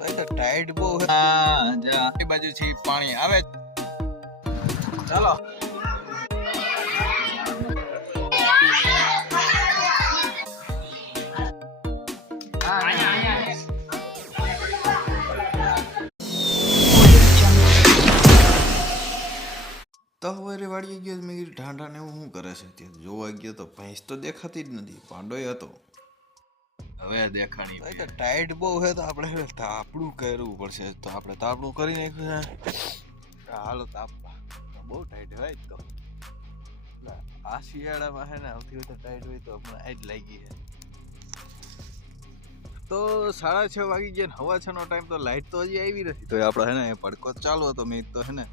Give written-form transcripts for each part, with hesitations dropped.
તો ટાઈડ બહુ જા એ બાજુથી પાણી આવે ચાલો તો હવે વાળી ગયો મેં કીધું ઢાંઢાને એવું શું કરે છે ત્યાં જોવા ગયો તો ભેંસ તો દેખાતી જ નથી પાંડોય હતો હવે દેખાણી તો ટાઈડ બહુ છે તો આપણે તાપડું કરવું પડશે તો આપણે તાપડું કરી નાખ્યું છે હાલો તાપવા બહુ ટાઈટ હોય તો આ શિયાળામાં છે ને સૌથી વધારે ટાઈટ હોય તો આપણે આ જ લાગી છે તો 6:30 વાગી ગયા હવા 6 નો ટાઈમ તો લાઈટ તો હજી આવી નથી તો આપણે છે ને પડકો ચાલુ હતો મેં તો છે ને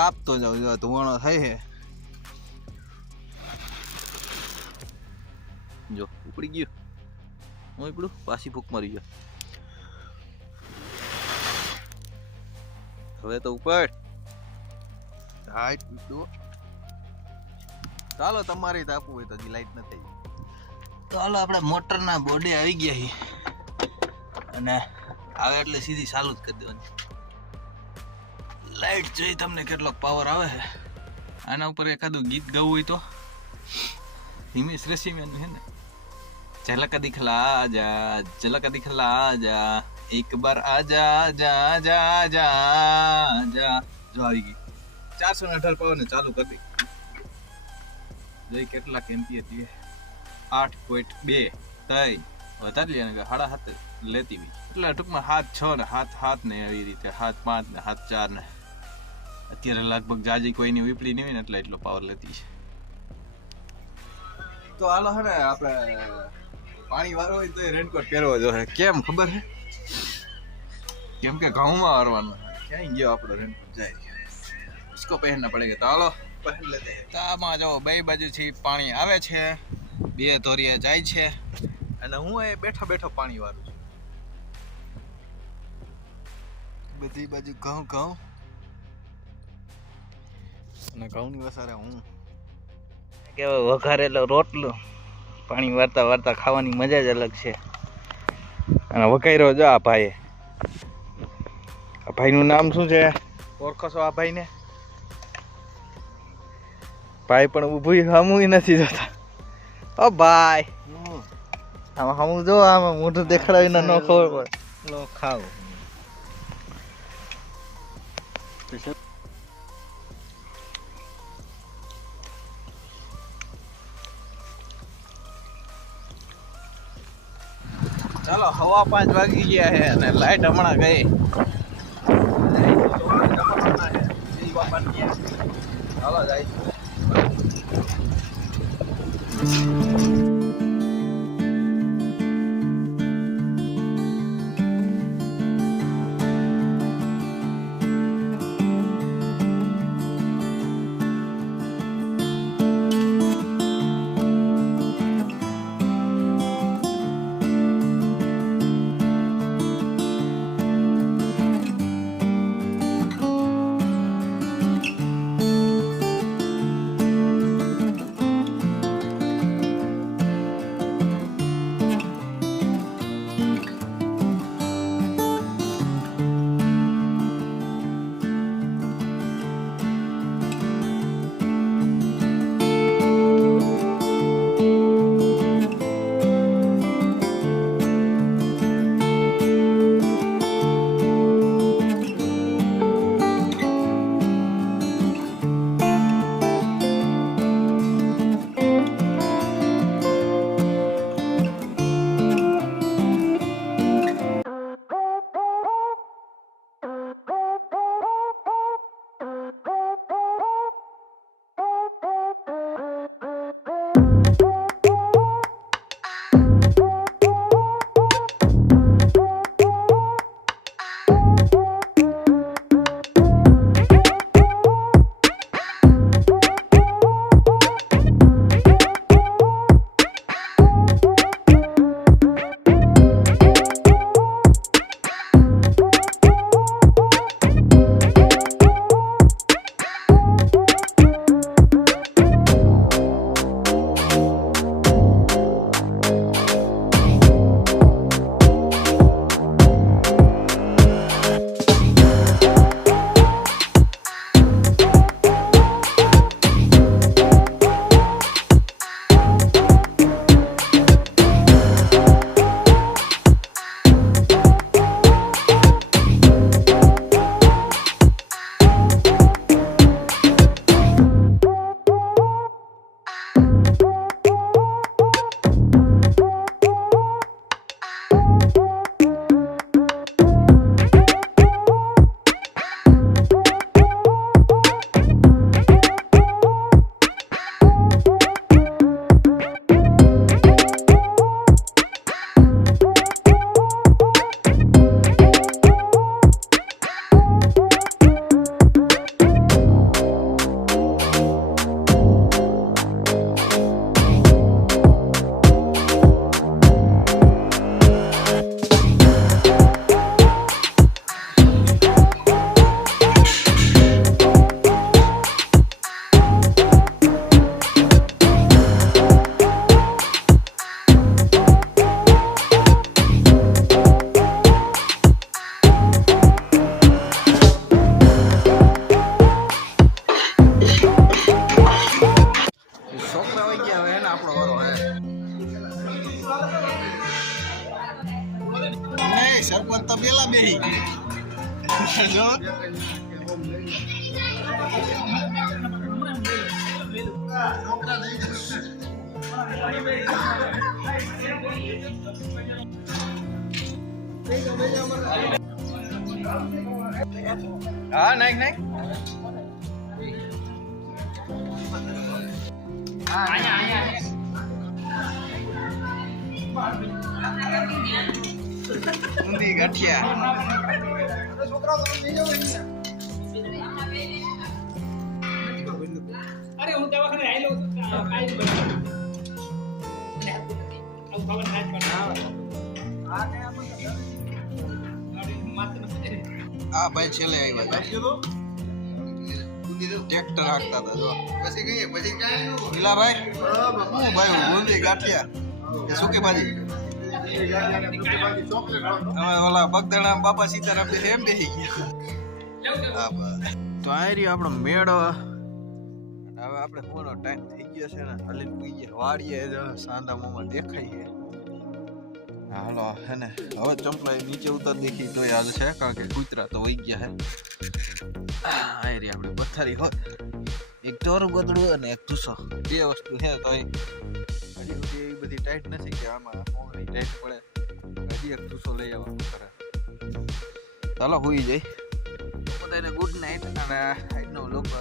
તાપતો જાવ ધુવાણો થાય છે જો ઉપડી ગયું હું ઉપડું પાછી ફૂક મારી ગયો હવે તો ઉપર ચાલો તમારી તાપવું હોય તો હજી લાઈટ નથી તો હાલો આપણે મોટરના બોર્ડે આવી ગયા છીએ અને આવે એટલે સીધી ચાલુ જ કરી દેવાની લાઈટ જોઈ તમને કેટલો પાવર આવે છે આના ઉપર એકાદું ગીત ગાવું હોય તો હિમેશ રેશમિયાનું છે ને ઝલક દિખલા જા એક બાર આજા જા જા જા જા જો આવી ગઈ 418 પાવર ને ચાલુ કરી દી જોઈ કેટલા એમ્પિયર છે 8.2 તઈ વધારે લે ને 7.5 લેતી હોય એટલે ટૂંકમાં 7.6 ને 7.7 ને એવી રીતે 7.5 ને 7.4 ને અત્યારે લગભગ જાજી કોઈની વીપળી નહીં હોય ને એટલે એટલો પાવર લેતી છે તો હાલો હે ને આપણે પાણી વાળો હોય તો રેનકોટ પહેરવો જોઈએ કેમ ખબર છે કેમ કે ઘઉંમાં વારવાનું ક્યાંય ગયો આપણો રેનકોટ જાય इसको पहनना पड़ेगा तो हालो पहन लेते हैं तामा जो બે બાજુથી પાણી આવે છે બે ધોરીએ જાય છે અને હું એ બેઠો બેઠો પાણી વાળું છું બધી બાજુ ઘઉં અને ઘઉંની વસારે હું કેવો વઘારેલો રોટલો પાણી વારતા વારતા ખાવાની મજા જ અલગ છે અને વઘાર્યો જો આ ભાઈએ આ ભાઈનું નામ શું છે ઓળખો છો આ ભાઈને ભાઈ પણ ઊભું હમું નથી જોતા ઓ ભાઈ આમાં હમું જો આમાં મોઢું દેખાડીને ન ખબર પડે લો ખાવ ચાલો 5:15 વાગી ગયા છે અને લાઈટ હમણાં ગઈ ચાલો જાય ઉપર તો પેલા બેહી ગયા જો હા નાઈક નાઈક ઊંધી ગાંઠિયા અરે હું દવાખાને આવેલો આ ભાઈ છેલ્લે આવ્યા ટ્રેક્ટર હાંકતા હતા જો પછી કહીએ પછી કાંઈ ગીલા ભાઈ હું ભાઈ ઊંધી ગાંઠિયા શું કે ભાજી હવે ઓલા બગદાણા બાપા સીતારામ બે એમ બેસી ગયા તો આ રહ્યો આપણો મેળો હવે આપણે પૂરો ટાઈમ થઈ ગયો છે ને હલીને પૂઈ ગયા વાડીએ સાંડા મોમાં દેખાઈએ હાલો હે ને હવે ચંપલા નીચે ઉતર દેખી તો યાદ છે કારણ કે કૂતરા તો વહી ગયા હે આ રહી આપણે પથારી હોત એક ટોરું ગદડું અને એક ધૂસો બે વસ્તુ છે તો હજી સુધી એવી બધી ટાઈટ નથી કે આમાં મોંઘી ટાઈટ પડે હજી એક ધૂસો લઈ આવવાનું કરે ચાલો હોઈ જાય બધાને ગુડ નાઇટ અને આજનો લોકો